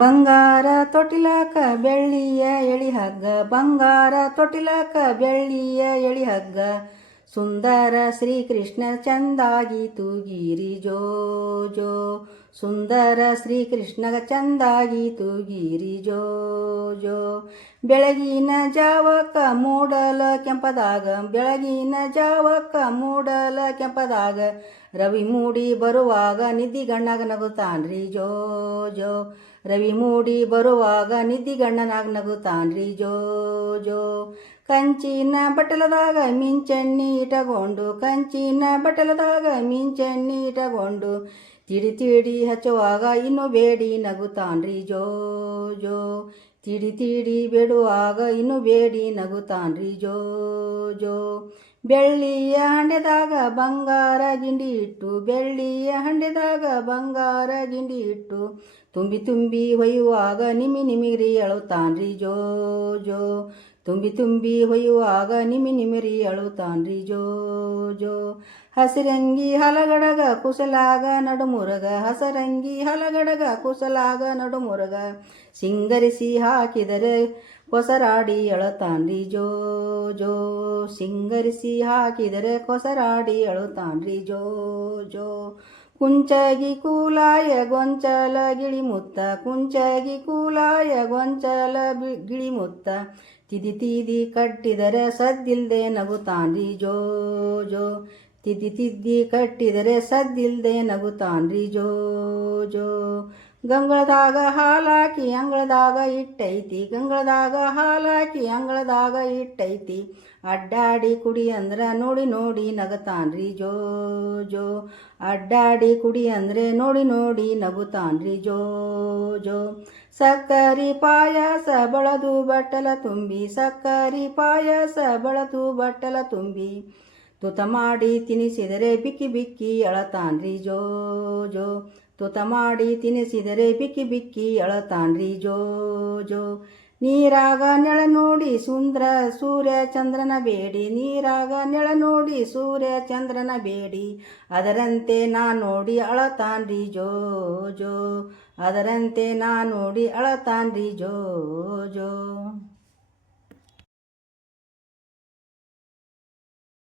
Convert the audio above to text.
ಬಂಗಾರ ತೊಟ್ಟಿಲಾಕ ಬೆಳ್ಳಿಯ ಎಳಿ ಹಗ್ಗ, ಬಂಗಾರ ತೊಟ್ಟಿಲಾಕ ಬೆಳ್ಳಿಯ ಎಳಿ ಹಗ್ಗ. ಸುಂದರ ಶ್ರೀಕೃಷ್ಣ ಚಂದಾಗಿ ತೂಗಿರಿ ಜೋ ಜೋ. ಸುಂದರ ಶ್ರೀಕೃಷ್ಣ ಚಂದಾಗಿತು ತೂಗಿರಿ ಜೋ ಜೋ. ಬೆಳಗಿನ ಜಾವಕ್ಕ ಮೂಡಲ ಕೆಂಪದಾಗ, ಬೆಳಗಿನ ಜಾವಕ್ಕ ಮೂಡಲ ಕೆಂಪದಾಗ, ರವಿ ಮೂಡಿ ಬರುವಾಗ ನಿದ್ದಿಗಣ್ಣಗ ನಗುತ್ತಾನ್ರಿ ಜೋ ಜೋ. ರವಿ ಮೂಡಿ ಬರುವಾಗ ನಿದ್ದಿಗಣ್ಣನಾಗ ನಗುತ್ತಾನ್ರಿ ಜೋ ಜೋ. ಕಂಚಿನ ಬಟ್ಟಲದಾಗ ಮಿಂಚಣ್ಣಿ ಇಟಗೊಂಡು, ಕಂಚಿನ ಬಟ್ಟಲದಾಗ ಮಿಂಚಣ್ಣಿ ಇಟಗೊಂಡು ತಿಡಿ ಹಚ್ಚುವಾಗ ಇನ್ನು ಬೇಡಿ ನಗುತ್ತಾನ್ರಿ ಜೋ ಜೋ ತಿಡಿ ತಿಡಿ ಬೇಡುವಾಗ ಇನ್ನು ಬೇಡಿ ನಗುತ್ತಾನ್ರಿ ಜೋ ಜೋ, ಬೆಳ್ಳಿಯ ಹಂಡೆದಾಗ ಬಂಗಾರ ಗಿಂಡಿ ಇಟ್ಟು ಬೆಳ್ಳಿಯ ಹಂಡೆದಾಗ ಬಂಗಾರ ಗಿಂಡಿ ಇಟ್ಟು ತುಂಬಿ ತುಂಬಿ ಹೊಯ್ಯುವಾಗ ನಿಮಿ ನಿಮಿರಿ ಅಳುತ್ತಾನ್ರಿ ಜೋ ಜೋ ತುಂಬಿ ತುಂಬಿ ಹೊಯ್ಯುವಾಗ ನಿಮಿ ನಿಮಿರಿ ಅಳುತ್ತಾನ್ರಿ ಜೋ ಜೋ. ಹಸಿರಂಗಿ ಹಲಗಡಗ ಕುಸಲಾಗ ನಡುಮುರಗ, ಹಸರಂಗಿ ಹಲಗಡಗ ಕುಸಲಾಗ ನಡುಮುರಗ. ಸಿಂಗರಿಸಿ ಹಾಕಿದರೆ ಕೊಸರಾಡಿ ಅಳುತ್ತಾನ್ರಿ ಜೋ ಜೋ. ಸಿಂಗರಿಸಿ ಹಾಕಿದರೆ ಕೊಸರಾಡಿ ಅಳುತ್ತಾನ್ರಿ ಜೋ ಜೋ. ಕುಂಚಗಿ ಕೂಲಾಯ ಗೊಂಚಲ ಗಿಳಿಮುತ್ತ, ಕುಂಚಗಿ ಕೂಲಾಯ ಗೊಂಚಲ ಗಿಳಿಮುತ್ತ. ತಿದಿ ತಿದಿ ಕಟ್ಟಿದರೆ ಸದ್ದಿಲ್ದೆ ನಗುತ್ತಾನ್ರಿ ಜೋ ಜೋ. ತಿದಿ ತಿದ್ದಿ ಕಟ್ಟಿದರೆ ಸದ್ದಿಲ್ದೆ ನಗುತ್ತಾನ್ರಿ ಜೋ ಜೋ. ಗಂಗಳದಾಗ ಹಾಲಾಕಿ ಅಂಗಳದಾಗ ಇಟ್ಟೈತಿ, ಗಂಗಳದಾಗ ಹಾಲಾಕಿ ಅಂಗಳದಾಗ ಇಟ್ಟೈತಿ. ಅಡ್ಡಾಡಿ ಕುಡಿ ಅಂದ್ರ ನೋಡಿ ನೋಡಿ ನಗತಾನ್ರಿ ಜೋ ಜೋ. ಅಡ್ಡಾಡಿ ಕುಡಿ ಅಂದ್ರೆ ನೋಡಿ ನೋಡಿ ನಗುತಾನ್ರಿ ಜೋ ಜೋ. ಸಕ್ಕರಿ ಪಾಯಸ ಬಳದು ಬಟ್ಟಲ ತುಂಬಿ, ಸಕ್ಕರಿ ಪಾಯಸ ಬಳದು ಬಟ್ಟಲ ತುಂಬಿ. ತುತ ಮಾಡಿ ತಿನಿಸಿದರೆ ಬಿಕ್ಕಿ ಬಿಕ್ಕಿ ಅಳತಾನ್ರಿ ಜೋ ಜೋ. ತುತ ಮಾಡಿ ತಿನಿಸಿದರೆ ಬಿಕ್ಕಿ ಬಿಕ್ಕಿ ಅಳತಾನ್ರಿ ಜೋ ಜೋ. ನೀರಾಗ ನೆಳ ನೋಡಿ ಸುಂದ್ರ ಸೂರ್ಯ ಚಂದ್ರನ ಬೇಡಿ, ನೀರಾಗ ನೆಳ ನೋಡಿ ಸೂರ್ಯ ಚಂದ್ರನ ಬೇಡಿ, ಅದರಂತೆ ನಾ ನೋಡಿ ಅಳತಾನ್ರಿ ಜೋ ಜೋ. ಅದರಂತೆ ನಾ ನೋಡಿ ಅಳತಾನ್ರಿ ಜೋ ಜೋ.